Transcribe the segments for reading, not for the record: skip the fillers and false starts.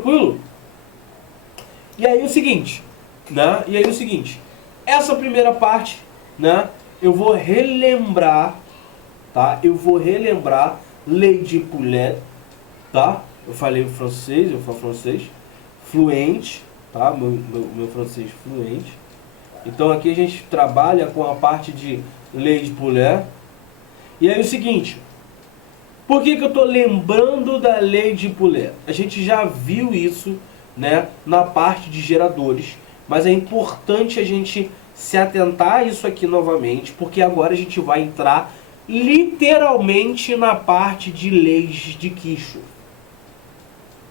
Tranquilo? E aí o seguinte, né? Essa primeira parte, né? Eu vou relembrar, tá? Lei de Poulet, tá? Eu falei francês, eu falo francês fluente, tá? Meu francês fluente. Então aqui a gente trabalha com a parte de Lei de Poulet. E aí o seguinte, por que eu estou lembrando da Lei de Poulet? A gente já viu isso, né, na parte de geradores, mas é importante a gente se atentar a isso aqui novamente, porque agora a gente vai entrar literalmente na parte de leis de Kirchhoff,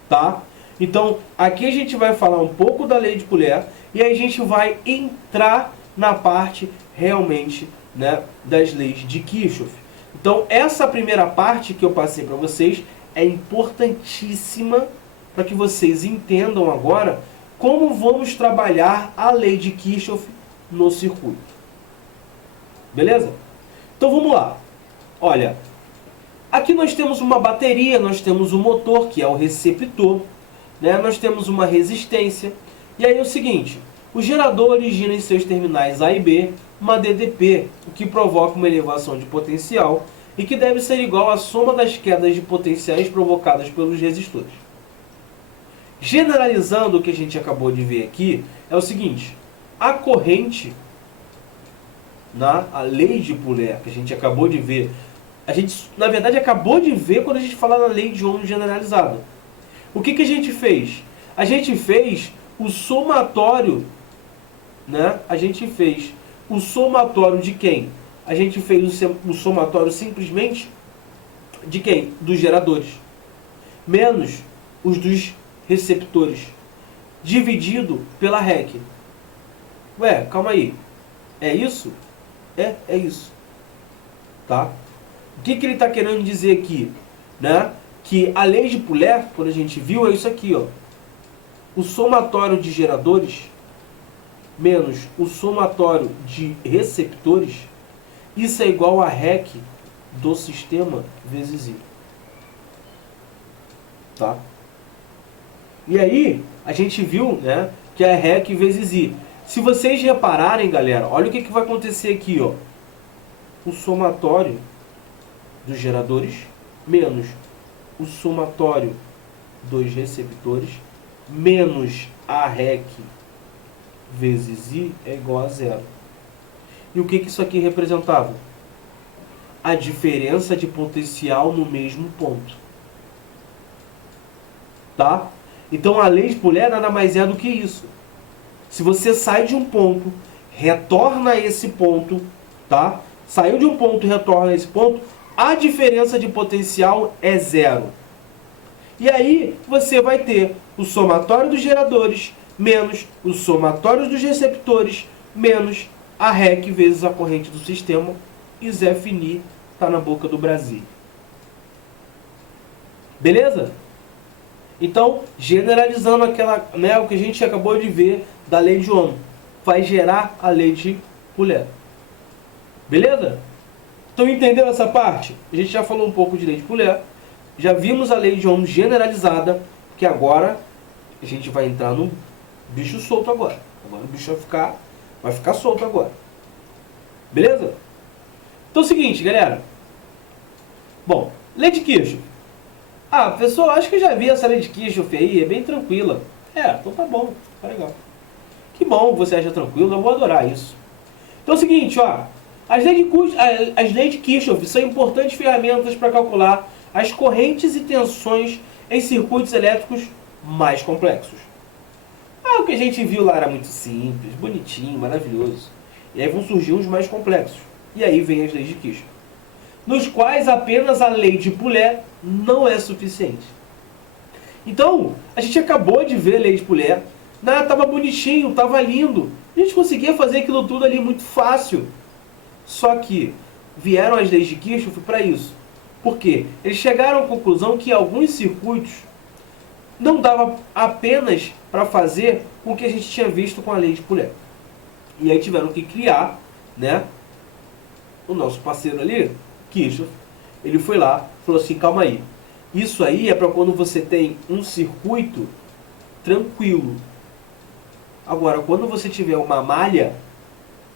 tá? Então, aqui a gente vai falar um pouco da Lei de Poulet e aí a gente vai entrar na parte realmente, né, das leis de Kirchhoff. Então, essa primeira parte que eu passei para vocês é importantíssima para que vocês entendam agora como vamos trabalhar a lei de Kirchhoff no circuito. Beleza? Então, vamos lá. Olha, aqui nós temos uma bateria, nós temos um motor, que é o receptor, né? Nós temos uma resistência. E aí é o seguinte, o gerador origina em seus terminais A e B uma DDP, o que provoca uma elevação de potencial e que deve ser igual à soma das quedas de potenciais provocadas pelos resistores. Generalizando o que a gente acabou de ver aqui, é o seguinte, a corrente, a lei de Poulet, que a gente acabou de ver, a gente, na verdade, acabou de ver quando a gente fala na lei de Ohm generalizada. O que a gente fez? A gente fez o somatório, né? A gente fez o somatório de quem? A gente fez o somatório simplesmente de quem? Dos geradores. Menos os dos receptores. Dividido pela REC. Ué, calma aí. É isso? É isso. Tá? O que ele está querendo dizer aqui? Né? Que a lei de Poulet, quando a gente viu, é isso aqui, ó. O somatório de geradores menos o somatório de receptores, isso é igual a REC do sistema vezes I. Tá? E aí, a gente viu, né, que é REC vezes I. Se vocês repararem, galera, olha o que vai acontecer aqui, ó. O somatório dos geradores menos o somatório dos receptores menos a REC vezes I é igual a zero. E o que isso aqui representava? A diferença de potencial no mesmo ponto. Tá? Então a lei de Poulet nada mais é do que isso. Se você sai de um ponto, retorna a esse ponto, tá? Saiu de um ponto e retorna a esse ponto, a diferença de potencial é zero. E aí você vai ter o somatório dos geradores menos o somatório dos receptores menos a REC vezes a corrente do sistema, e Zé Fini está na boca do Brasil. Beleza? Então, generalizando aquela, né, o que a gente acabou de ver da lei de Ohm, vai gerar a lei de Poulet. Beleza? Então, entendeu essa parte? A gente já falou um pouco de lei de Poulet, já vimos a lei de Ohm generalizada, que agora a gente vai entrar no bicho solto agora. Agora o bicho vai ficar solto agora. Beleza? Então é o seguinte, galera. Bom, lei de Kirchhoff. Ah, pessoal, acho que eu já vi essa lei de Kirchhoff aí, é bem tranquila. Então tá bom, tá legal. Que bom que você acha tranquilo, eu vou adorar isso. Então é o seguinte, ó. As leis de Kirchhoff são importantes ferramentas para calcular as correntes e tensões em circuitos elétricos mais complexos. O que a gente viu lá era muito simples, bonitinho, maravilhoso. E aí vão surgir uns mais complexos. E aí vem as leis de Kirchhoff, nos quais apenas a lei de Poulet não é suficiente. Então, a gente acabou de ver a lei de Poulet. Tava bonitinho, tava lindo. A gente conseguia fazer aquilo tudo ali muito fácil. Só que vieram as leis de Kirchhoff para isso. Por quê? Eles chegaram à conclusão que alguns circuitos não dava apenas para fazer com o que a gente tinha visto com a lei de Poulet. E aí tiveram que criar, né, o nosso parceiro ali, Kirchhoff. Ele foi lá e falou assim, calma aí. Isso aí é para quando você tem um circuito tranquilo. Agora, quando você tiver uma malha,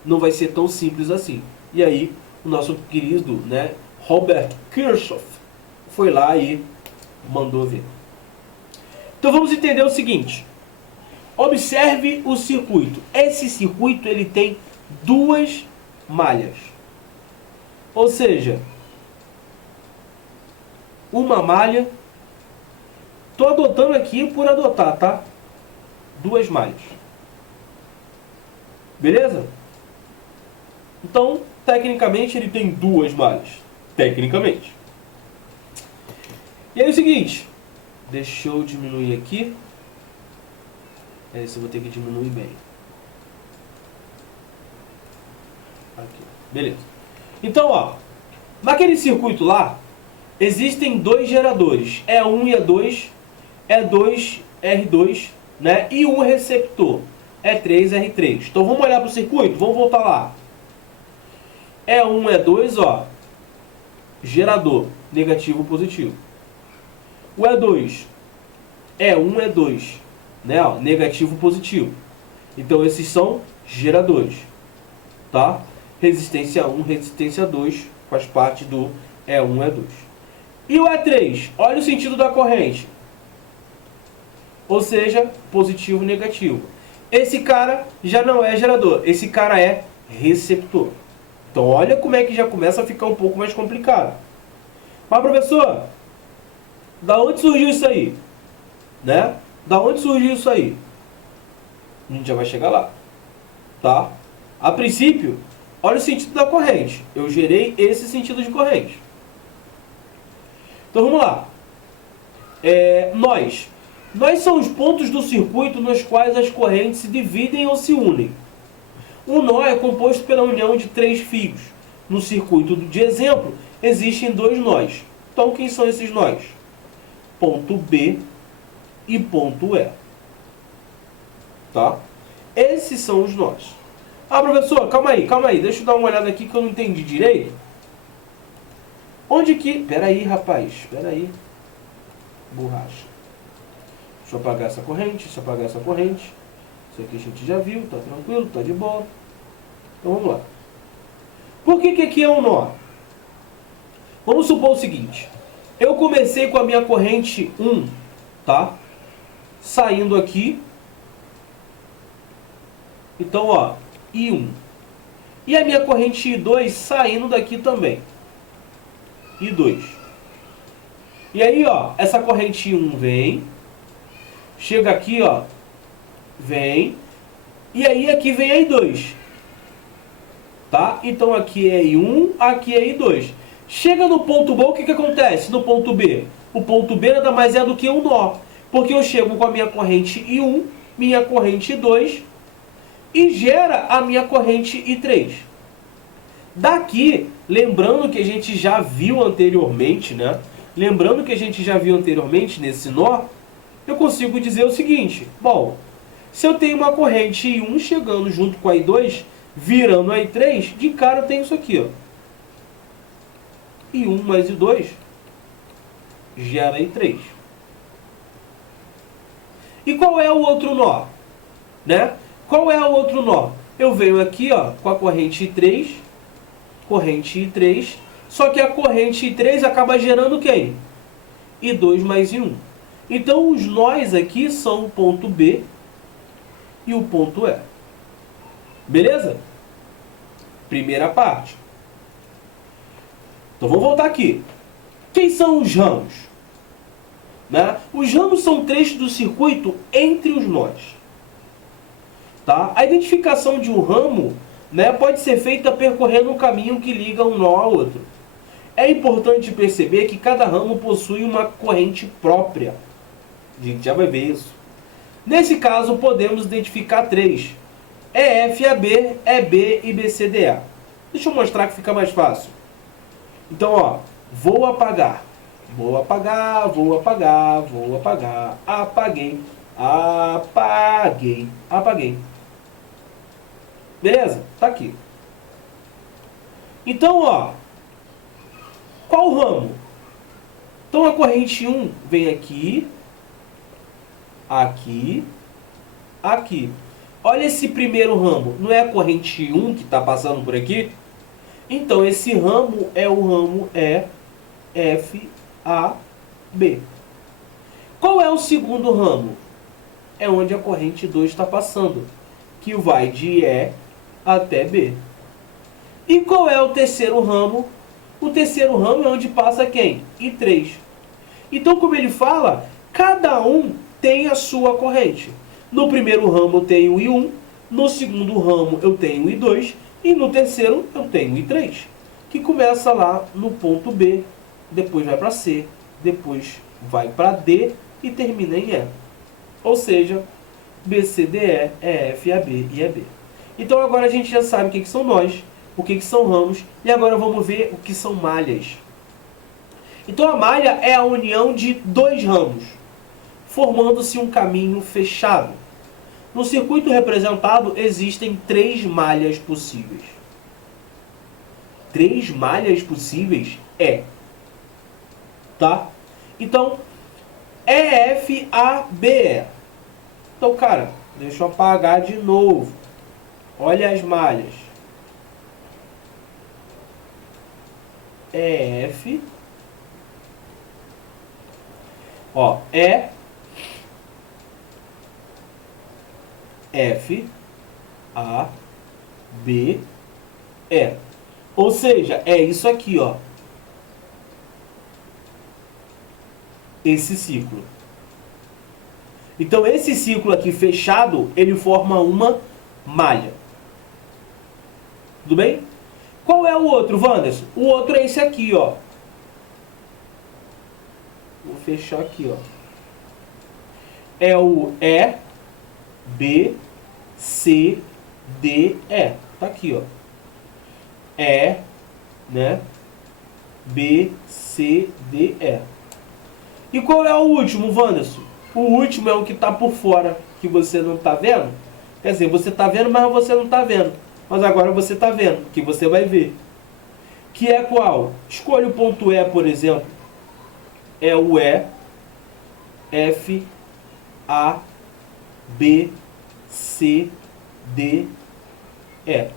não vai ser tão simples assim. E aí, o nosso querido, né, Robert Kirchhoff foi lá e mandou ver. Então vamos entender o seguinte. Observe o circuito. Esse circuito ele tem duas malhas. Ou seja, uma malha. Estou adotando aqui por adotar, tá? Duas malhas. Beleza? Então, tecnicamente, ele tem duas malhas. Tecnicamente. E aí é o seguinte. Deixa eu diminuir aqui. Esse eu vou ter que diminuir bem. Aqui. Beleza. Então, ó. Naquele circuito lá, existem dois geradores. E1 e E2. E2, R2, né? E um receptor. E3, R3. Então vamos olhar para o circuito? Vamos voltar lá. E1, E2, ó. Gerador. Negativo, positivo. O E2. E1, E2. Né? Ó, negativo, positivo. Então esses são geradores. Tá? Resistência 1, resistência 2. Faz parte do E1, E2. E o E3? Olha o sentido da corrente. Ou seja, positivo, negativo. Esse cara já não é gerador. Esse cara é receptor. Então olha como é que já começa a ficar um pouco mais complicado. Mas professor, da onde surgiu isso aí? Né? Da onde surgiu isso aí? A gente já vai chegar lá. Tá? A princípio, olha o sentido da corrente. Eu gerei esse sentido de corrente. Então vamos lá. Nós são os pontos do circuito nos quais as correntes se dividem ou se unem. Um nó é composto pela união de três fios. No circuito de exemplo, existem dois nós. Então, quem são esses nós? Ponto B e ponto E. Tá? Esses são os nós. Ah, professor, calma aí. Deixa eu dar uma olhada aqui que eu não entendi direito. Onde que... Pera aí, rapaz. Pera aí. Borracha. Deixa eu apagar essa corrente. Isso aqui a gente já viu. Tá tranquilo, tá de boa. Então vamos lá. Por que aqui é um nó? Vamos supor o seguinte. Eu comecei com a minha corrente 1, tá? Saindo aqui. Então, ó, I1. E a minha corrente I2 saindo daqui também. I2. E aí, ó, essa corrente I1 vem. Chega aqui, ó. Vem. E aí aqui vem a I2. Tá? Então aqui é I1, aqui é I2. Chega no ponto B, o que acontece no ponto B? O ponto B nada mais é do que um nó. Porque eu chego com a minha corrente I1, minha corrente I2 e gera a minha corrente I3. Daqui, lembrando que a gente já viu anteriormente, né? Lembrando que a gente já viu anteriormente nesse nó, eu consigo dizer o seguinte. Bom, se eu tenho uma corrente I1 chegando junto com a I2, virando a I3, de cara eu tenho isso aqui, ó. I1 mais I2 gera I3. E qual é o outro nó? Né? Qual é o outro nó? Eu venho aqui, ó, com a corrente I3, só que a corrente I3 acaba gerando quem? I2 mais I1. Então os nós aqui são o ponto B e o ponto E. Beleza? Primeira parte. Então vamos voltar aqui. Quem são os ramos? Né? Os ramos são trechos do circuito entre os nós. Tá? A identificação de um ramo, né, pode ser feita percorrendo um caminho que liga um nó ao outro. É importante perceber que cada ramo possui uma corrente própria. A gente já vai ver isso. Nesse caso, podemos identificar três. EF, AB, EB e BCDA. Deixa eu mostrar que fica mais fácil. Então, ó, vou apagar. Apaguei. Beleza? Tá aqui. Então, ó, qual o ramo? Então a corrente 1 vem aqui, aqui, aqui. Olha esse primeiro ramo, não é a corrente 1 que está passando por aqui? Então, esse ramo é o ramo EFAB. Qual é o segundo ramo? É onde a corrente 2 está passando, que vai de E até B. E qual é o terceiro ramo? O terceiro ramo é onde passa quem? I3. Então, como ele fala, cada um tem a sua corrente. No primeiro ramo eu tenho I1, no segundo ramo eu tenho I2 e no terceiro eu tenho I3, que começa lá no ponto B, depois vai para C, depois vai para D e termina em E. Ou seja, BCDE é FAB e é B. Então agora a gente já sabe o que são nós, o que são ramos, e agora vamos ver o que são malhas. Então a malha é a união de dois ramos, formando-se um caminho fechado. No circuito representado existem 3 malhas possíveis. 3 malhas possíveis tá? Então, EFABE. Então, cara, deixa eu apagar de novo. Olha as malhas. EF. Ó, F, A, B, E. Ou seja, é isso aqui, ó. Esse ciclo. Então, esse ciclo aqui fechado, ele forma uma malha. Tudo bem? Qual é o outro, Wanderson? O outro é esse aqui, ó. Vou fechar aqui, ó. É o E, B, C, D, E. Tá aqui, ó. E, né? B, C, D, E. E qual é o último, Wanderson? O último é o que está por fora, que você não está vendo. Quer dizer, você está vendo, mas você não está vendo. Mas agora você está vendo, que você vai ver. Que é qual? Escolha o ponto E, por exemplo. É o E, F, A, B, C, D, E.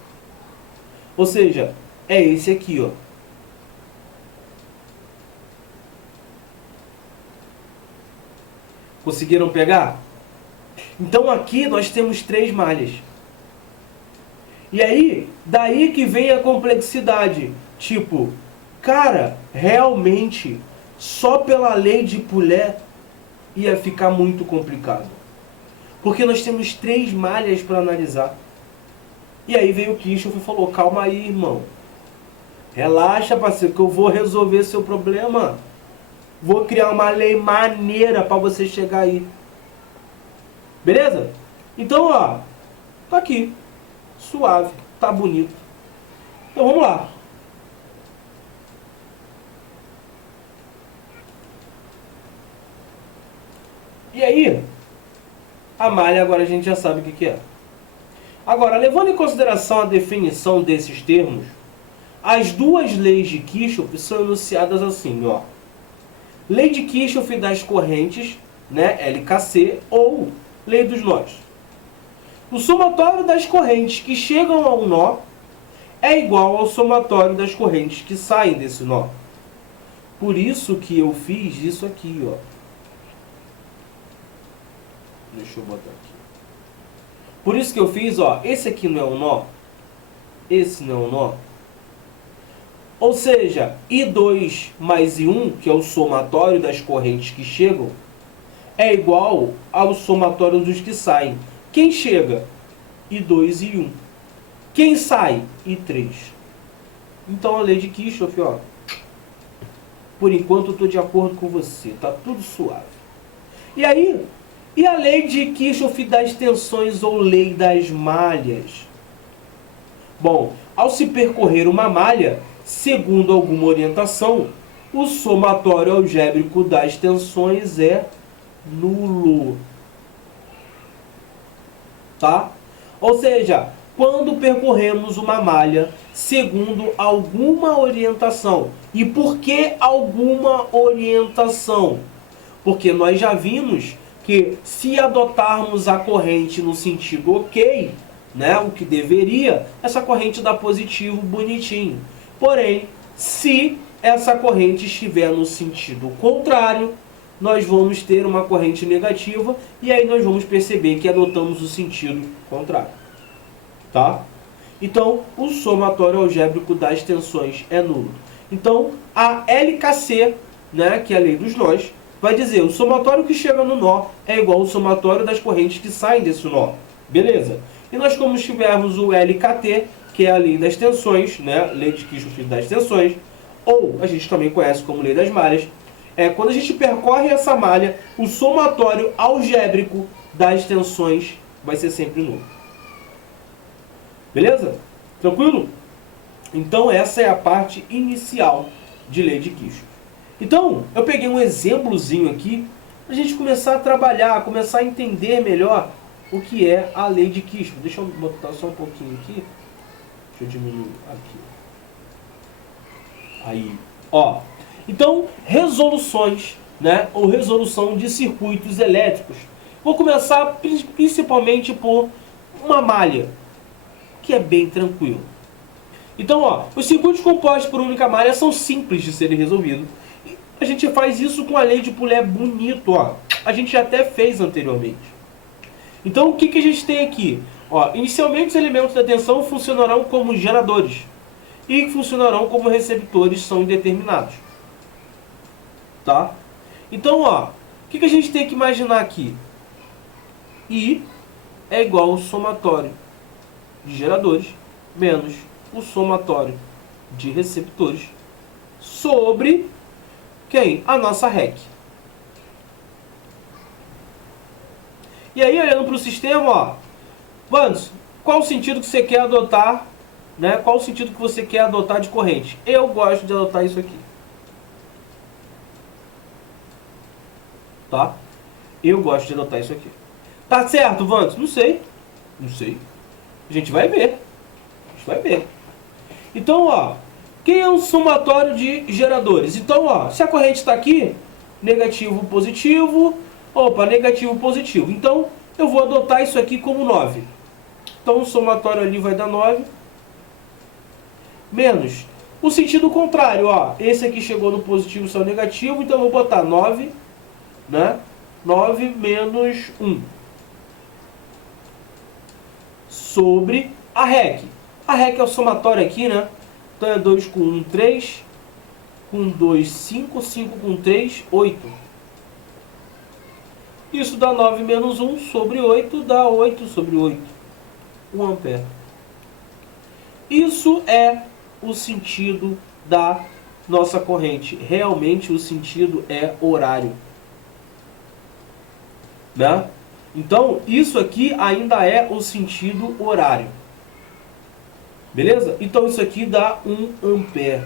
Ou seja, é esse aqui, ó. Conseguiram pegar? Então aqui nós temos 3 malhas. E aí, daí que vem a complexidade. Tipo, cara, realmente, só pela lei de Poulet ia ficar muito complicado. Porque nós temos 3 malhas para analisar. E aí veio o Kirchhoff e falou, calma aí, irmão. Relaxa, parceiro, que eu vou resolver seu problema. Vou criar uma lei maneira para você chegar aí. Beleza? Então, ó, tá aqui. Suave, tá bonito. Então vamos lá. E aí, a malha agora a gente já sabe o que é. Agora, levando em consideração a definição desses termos, as duas leis de Kirchhoff são enunciadas assim, ó. Lei de Kirchhoff das correntes, né, LKC, ou lei dos nós. O somatório das correntes que chegam ao nó é igual ao somatório das correntes que saem desse nó. Por isso que eu fiz isso aqui, ó. Deixa eu botar aqui. Por isso que eu fiz, ó, esse aqui não é um nó, esse não é um nó. Ou seja, I2 mais I1, que é o somatório das correntes que chegam, é igual ao somatório dos que saem. Quem chega? I2 e I1. Quem sai? I3. Então a lei de Kirchhoff, ó, por enquanto eu estou de acordo com você, tá tudo suave. E aí, e a lei de Kirchhoff das tensões ou lei das malhas? Bom, ao se percorrer uma malha, segundo alguma orientação, o somatório algébrico das tensões é nulo. Tá? Ou seja, quando percorremos uma malha segundo alguma orientação. E por que alguma orientação? Porque nós já vimos que se adotarmos a corrente no sentido ok, né, o que deveria, essa corrente dá positivo bonitinho. Porém, se essa corrente estiver no sentido contrário, nós vamos ter uma corrente negativa e aí nós vamos perceber que adotamos o sentido contrário. Tá? Então, o somatório algébrico das tensões é nulo. Então, a LKC, né, que é a lei dos nós, vai dizer o somatório que chega no nó é igual ao somatório das correntes que saem desse nó. Beleza? E nós, como tivermos o LKT, que é a lei das tensões, né, lei de Kirchhoff das tensões, ou a gente também conhece como lei das malhas, quando a gente percorre essa malha, o somatório algébrico das tensões vai ser sempre nulo. Beleza? Tranquilo? Então essa é a parte inicial de lei de Kirchhoff. Então, eu peguei um exemplozinho aqui para a gente começar a trabalhar, começar a entender melhor o que é a lei de Kirchhoff. Deixa eu botar só um pouquinho aqui. Deixa eu diminuir aqui. Aí, ó. Então, resoluções, né, ou resolução de circuitos elétricos. Vou começar principalmente por uma malha, que é bem tranquilo. Então, ó, os circuitos compostos por única malha são simples de serem resolvidos. E a gente faz isso com a lei de Poulet bonito, ó. A gente já até fez anteriormente. Então, o que a gente tem aqui? Ó, inicialmente, os elementos da tensão funcionarão como geradores e funcionarão como receptores, são indeterminados. Tá? Então, ó, o que a gente tem que imaginar aqui? I é igual ao somatório de geradores menos o somatório de receptores sobre quem? A nossa REC. E aí, olhando para o sistema, ó, Vandes, qual o sentido que você quer adotar, né? Qual o sentido que você quer adotar de corrente? Eu gosto de adotar isso aqui. Tá? Eu gosto de adotar isso aqui. Tá certo, Vandes? Não sei. Não sei. A gente vai ver. A gente vai ver. Então, ó, quem é um somatório de geradores? Então, ó, se a corrente está aqui, negativo, positivo, opa, negativo, positivo. Então, eu vou adotar isso aqui como 9. Então, o somatório ali vai dar 9. Menos. O sentido contrário, ó, esse aqui chegou no positivo, saiu negativo, então eu vou botar 9, né? 9 menos 1. Sobre a REC. A REC é o somatório aqui, né? Então é 2 com 1, 3. Com 2, 5. 5 com 3, 8. Isso dá 9 menos 1 sobre 8, dá 8 sobre 8. 1 ampere. Isso é o sentido da nossa corrente. Realmente o sentido é horário. Né? Então, isso aqui ainda é o sentido horário. Beleza? Então, isso aqui dá 1 ampere.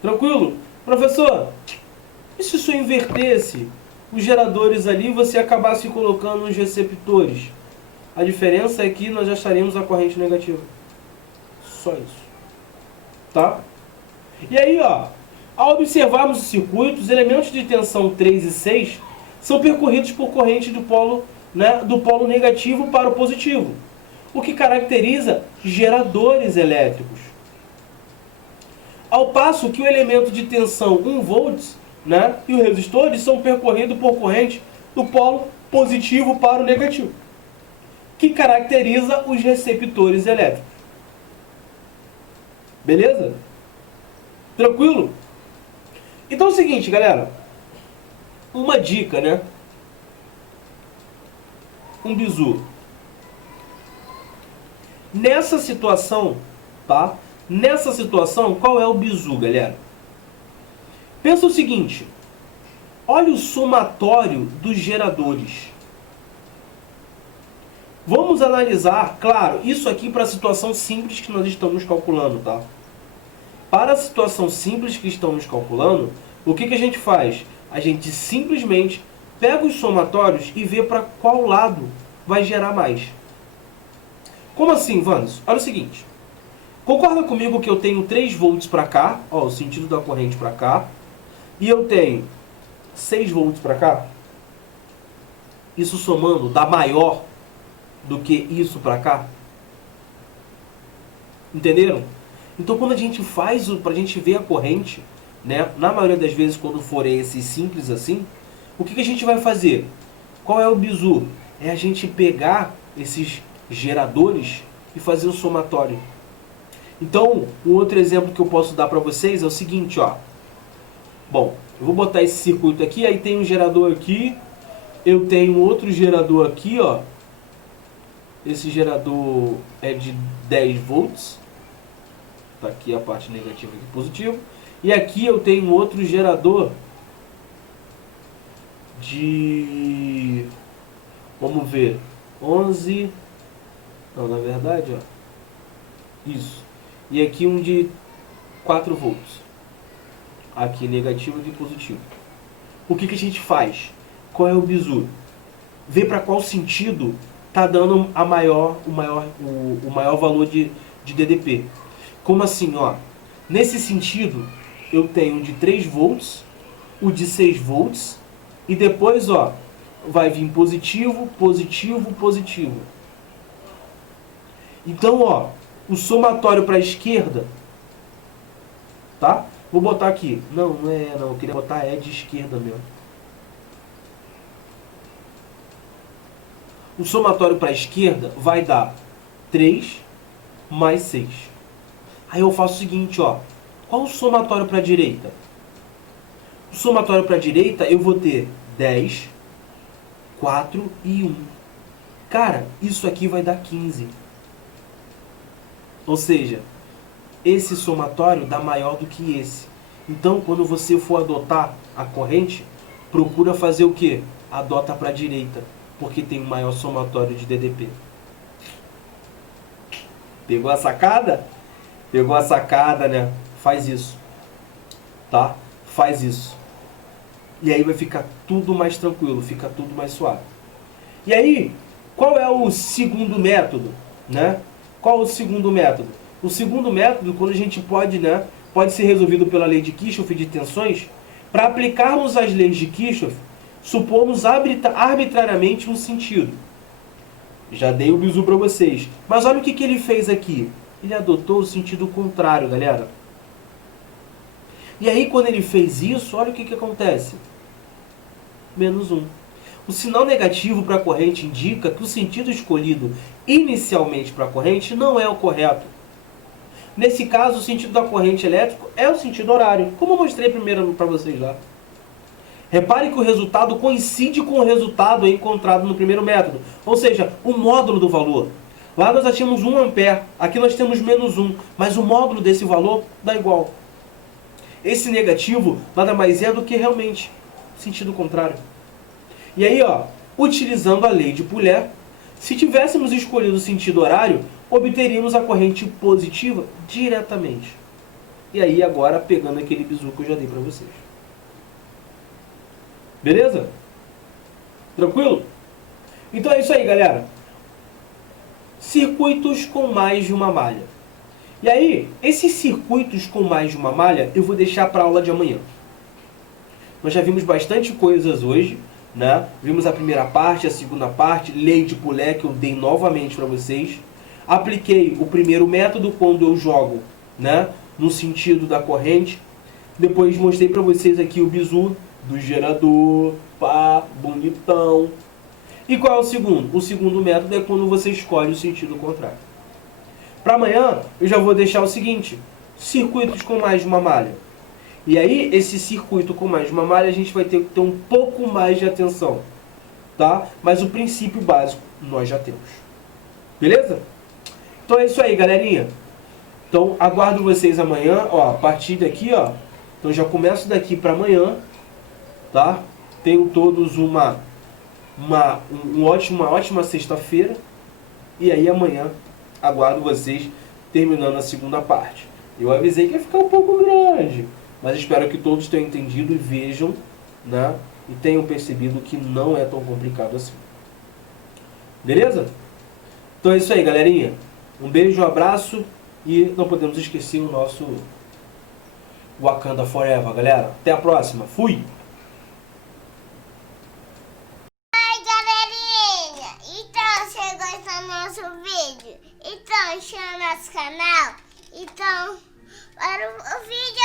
Tranquilo? Professor, e se isso invertesse os geradores ali e você acabasse colocando os receptores? A diferença é que nós já estaríamos a corrente negativa. Só isso. Tá? E aí, ó, ao observarmos o circuito, os elementos de tensão 3 e 6 são percorridos por corrente do polo, né, do polo negativo para o positivo, o que caracteriza geradores elétricos. Ao passo que o elemento de tensão 1 volts, né, e os resistores são percorridos por corrente do polo positivo para o negativo, que caracteriza os receptores elétricos. Beleza? Tranquilo? Então é o seguinte, galera. Uma dica, né? Um bizu. Nessa situação, tá? Nessa situação, qual é o bizu, galera? Pensa o seguinte. Olha o somatório dos geradores. Vamos analisar, claro, isso aqui para a situação simples que nós estamos calculando, tá? Para a situação simples que estamos calculando, o que a gente faz? A gente simplesmente pega os somatórios e vê para qual lado vai gerar mais. Como assim, Vandes? Olha o seguinte. Concorda comigo que eu tenho 3 volts para cá, ó, o sentido da corrente para cá, e eu tenho 6 volts para cá? isso somando dá maior do que isso para cá? Entenderam? Então quando a gente faz, pra gente ver a corrente, né, na maioria das vezes quando forem esses simples assim, o que a gente vai fazer? Qual é o bizu? É a gente pegar esses geradores e fazer o somatório. Então, um outro exemplo que eu posso dar para vocês é o seguinte, ó. Bom, eu vou botar esse circuito aqui, aí tem um gerador aqui, eu tenho outro gerador aqui, ó. Esse gerador é de 10 volts. Tá aqui a parte negativa e positiva. E aqui eu tenho outro gerador de... Vamos ver. 11... Não, na verdade, ó. Isso. E aqui um de 4 volts. Aqui negativo e positivo. O que a gente faz? Qual é o bizu? Vê para qual sentido tá dando o maior valor de DDP. Como assim, ó? Nesse sentido, eu tenho o de 3 volts, o de 6 volts, e depois, ó, vai vir positivo, positivo, positivo. Então, ó, o somatório para a esquerda, tá? Vou botar aqui. Não, não é, não. Eu queria botar de esquerda mesmo. O somatório para a esquerda vai dar 3 mais 6. Aí eu faço o seguinte, ó. Qual o somatório para a direita? O somatório para a direita eu vou ter 10, 4 e 1. Cara, isso aqui vai dar 15. Ou seja, esse somatório dá maior do que esse. Então, quando você for adotar a corrente, procura fazer o quê? Adota para a direita, porque tem o maior somatório de DDP. Pegou a sacada? Pegou a sacada, né? Faz isso. Tá? Faz isso. E aí vai ficar tudo mais tranquilo, fica tudo mais suave. E aí, qual é o segundo método, né? Qual o segundo método? O segundo método, quando a gente pode, né, pode ser resolvido pela lei de Kirchhoff de tensões, para aplicarmos as leis de Kirchhoff, supomos arbitrariamente um sentido. Já dei o bizu para vocês. Mas olha o que ele fez aqui. Ele adotou o sentido contrário, galera. E aí, quando ele fez isso, olha o que acontece. Menos 1. O sinal negativo para a corrente indica que o sentido escolhido inicialmente para a corrente não é o correto. Nesse caso, o sentido da corrente elétrica é o sentido horário, como eu mostrei primeiro para vocês lá. Repare que o resultado coincide com o resultado encontrado no primeiro método, ou seja, o módulo do valor. Lá nós achamos 1 ampere, aqui nós temos menos 1, mas o módulo desse valor dá igual. Esse negativo nada mais é do que realmente sentido contrário. E aí, ó, utilizando a lei de Poulet, se tivéssemos escolhido o sentido horário, obteríamos a corrente positiva diretamente. E aí, agora, pegando aquele bizu que eu já dei para vocês. Beleza? Tranquilo? Então é isso aí, galera. Circuitos com mais de uma malha. E aí, esses circuitos com mais de uma malha, eu vou deixar para a aula de amanhã. Nós já vimos bastante coisas hoje, né? Vimos a primeira parte, a segunda parte, lei de Poulet, que eu dei novamente para vocês. Apliquei o primeiro método quando eu jogo, né, no sentido da corrente. Depois mostrei para vocês aqui o bizu do gerador, pá, bonitão. E qual é o segundo? O segundo método é quando você escolhe o sentido contrário. Para amanhã, eu já vou deixar o seguinte: circuitos com mais de uma malha. E aí, esse circuito com mais de uma malha, a gente vai ter que ter um pouco mais de atenção, tá? Mas o princípio básico nós já temos. Beleza? Então é isso aí, galerinha. Então, aguardo vocês amanhã, ó, a partir daqui, ó. Então, já começo daqui para amanhã, tá? Tenham todos uma ótima sexta-feira. E aí, amanhã, aguardo vocês terminando a segunda parte. Eu avisei que ia ficar um pouco grande, mas espero que todos tenham entendido e vejam, né? E tenham percebido que não é tão complicado assim. Beleza? Então é isso aí, galerinha. Um beijo, um abraço e não podemos esquecer o nosso Wakanda Forever, galera. Até a próxima. Fui! Ai, galera! nosso vídeo. Então, chama nosso canal. Então, para o vídeo